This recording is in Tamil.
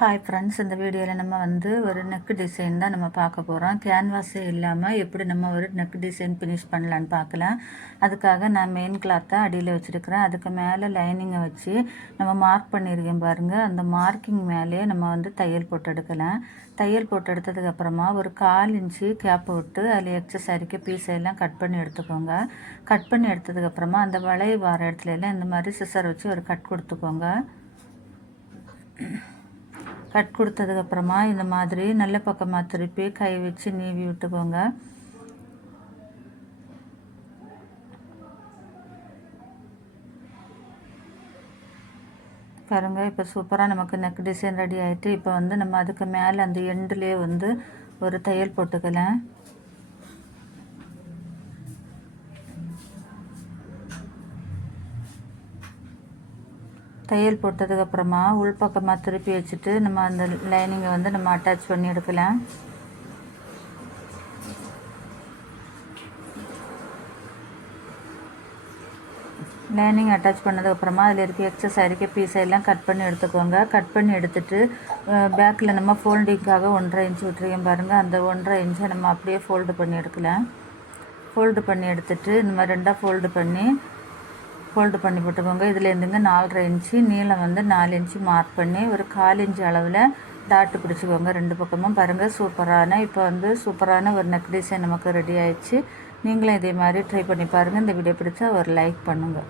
ஹாய் ஃப்ரெண்ட்ஸ், இந்த வீடியோவில் நம்ம ஒரு நெக் டிசைன் தான் நம்ம பார்க்க போகிறோம். கேன்வாஸே இல்லாமல் எப்படி நம்ம ஒரு நெக் டிசைன் ஃபினிஷ் பண்ணலான்னு பார்க்கலாம். அதுக்காக நான் மெயின் கிளாத்தை அடியில் வச்சுருக்கிறேன். அதுக்கு மேலே லைனிங்கை வச்சு நம்ம மார்க் பண்ணியிருக்கேன் பாருங்கள். அந்த மார்க்கிங் மேலே நம்ம தையல் போட்டு எடுக்கலாம். தையல் போட்டு எடுத்ததுக்கப்புறமா ஒரு 1/4 இன்ச்சு கேப் விட்டு அதில் எக்ஸஸ் அரிக்க பீஸெல்லாம் கட் பண்ணி எடுத்துக்கோங்க. கட் பண்ணி எடுத்ததுக்கப்புறமா அந்த வளைவு வர இடத்துல எல்லாம் இந்த மாதிரி சிசர் வச்சு ஒரு கட் கொடுத்துக்கோங்க. கட் கொடுத்ததுக்கப்புறமா இந்த மாதிரி நல்ல பக்கமாக திருப்பி கை வச்சு நீவி விட்டுக்கோங்க. பாருங்கள், இப்போ சூப்பராக நமக்கு நெக் டிசைன் ரெடி ஆகிட்டு. இப்போ நம்ம அதுக்கு மேலே அந்த எண்டுலேயே ஒரு தையல் போட்டுக்கலாம். தையல் போட்டதுக்கப்புறமா உள்பக்கமாக திருப்பி வச்சுட்டு நம்ம அந்த லைனிங்கை நம்ம அட்டாச் பண்ணி எடுக்கலாம். லைனிங் அட்டாச் பண்ணதுக்கப்புறமா அதில் இருக்க எக்ஸஸ் அரிக்க பீஸை எல்லாம் கட் பண்ணி எடுத்துக்கோங்க. கட் பண்ணி எடுத்துகிட்டு பேக்கில் நம்ம ஃபோல்டிங்காக 1.5 இன்ச்சு விட்டுருக்கேன் பாருங்கள். அந்த 1.5 இன்ச்சை நம்ம அப்படியே ஃபோல்டு பண்ணி எடுக்கலாம். ஃபோல்டு பண்ணி எடுத்துகிட்டு இந்த மாதிரி 2ஆக ஃபோல்டு பண்ணி போட்டுக்கோங்க. இதுலேருந்துங்க 4.5 இன்ச்சு நீளம் 4 இன்ச்சு மார்க் பண்ணி ஒரு 1/4 இன்ச்சு அளவில் டாட்டு பிடிச்சிக்கோங்க 2 பக்கமும். பாருங்கள், சூப்பரான சூப்பரான ஒரு நெக் டிசைன் நமக்கு ரெடி ஆயிடுச்சு. நீங்களும் இதே மாதிரி ட்ரை பண்ணி பாருங்கள். இந்த வீடியோ பிடிச்சா ஒரு லைக் பண்ணுங்கள்.